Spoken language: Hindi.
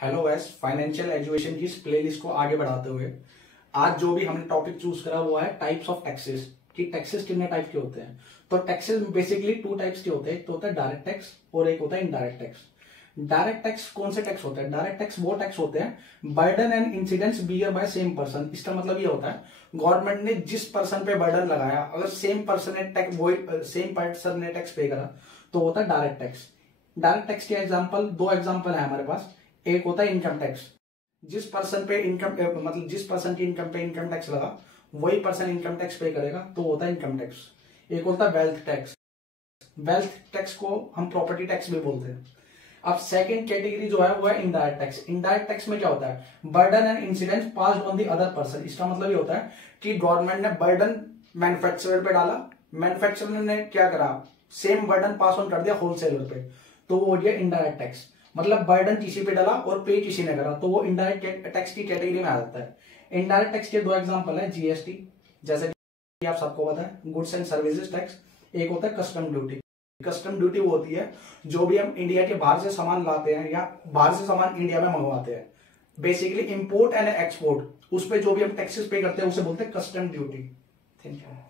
हेलो गाइस, फाइनेंशियल एजुकेशन की इस प्लेलिस्ट को आगे बढ़ाते हुए आज जो भी हमने टॉपिक चूज करा वो है टाइप्स ऑफ टैक्सेस। कि टैक्सेस कितने टाइप के होते हैं। तो टैक्सेस बेसिकली टू टाइप्स के होते हैं, एक तो होता है डायरेक्ट टैक्स और एक होता है इनडायरेक्ट टैक्स। डायरेक्ट टैक्स कौन से टैक्स होते हैं? डायरेक्ट टैक्स वो टैक्स होते हैं burden and incidence bear by same person. इसका मतलब ये होता है गवर्नमेंट ने जिस पर्सन पे बर्डन लगाया, अगर सेम पर्सन ने टैक्स वो सेम पर्सन ने टैक्स पे करा तो होता है डायरेक्ट टैक्स। डायरेक्ट टैक्स के एग्जांपल, दो एग्जांपल है हमारे पास। एक होता है इनकम टैक्स, जिस पर्सन पे इनकम मतलब जिस पर्सन की इनकम पे इनकम टैक्स लगा वही पर्सन इनकम टैक्स पे करेगा, तो होता है इनकम टैक्स। एक होता है वेल्थ टैक्स। वेल्थ टैक्स को हम प्रॉपर्टी टैक्स भी बोलते हैं। अब सेकंड कैटेगरी जो है वो है इनडायरेक्ट टैक्स। इनडायरेक्ट टैक्स में क्या होता है? Burden and incidence passed on the other person. इसका मतलब ये होता है कि गवर्नमेंट ने बर्डन मैन्युफैक्चरर पे डाला, मैन्युफैक्चरर ने क्या करा, सेम बर्डन पास ऑन कर दिया होलसेलर पे, तो वो हो गया इनडायरेक्ट टैक्स। मतलब बर्डन किसी पे डाला और पे किसी ने करा, तो वो इनडायरेक्ट टैक्स की कैटेगरी में आ जाता है। इनडायरेक्ट टैक्स के दो एग्जांपल है, जीएसटी जैसे कि आप सबको पता है, गुड्स एंड सर्विसेज टैक्स। एक होता है कस्टम ड्यूटी। कस्टम ड्यूटी वो होती है जो भी हम इंडिया के बाहर से सामान लाते हैं या बाहर से सामान इंडिया में मंगवाते हैं, बेसिकली इंपोर्ट एंड एक्सपोर्ट, उस पर जो भी हम टैक्सेस पे करते हैं उसे बोलते हैं कस्टम ड्यूटी। Thank you.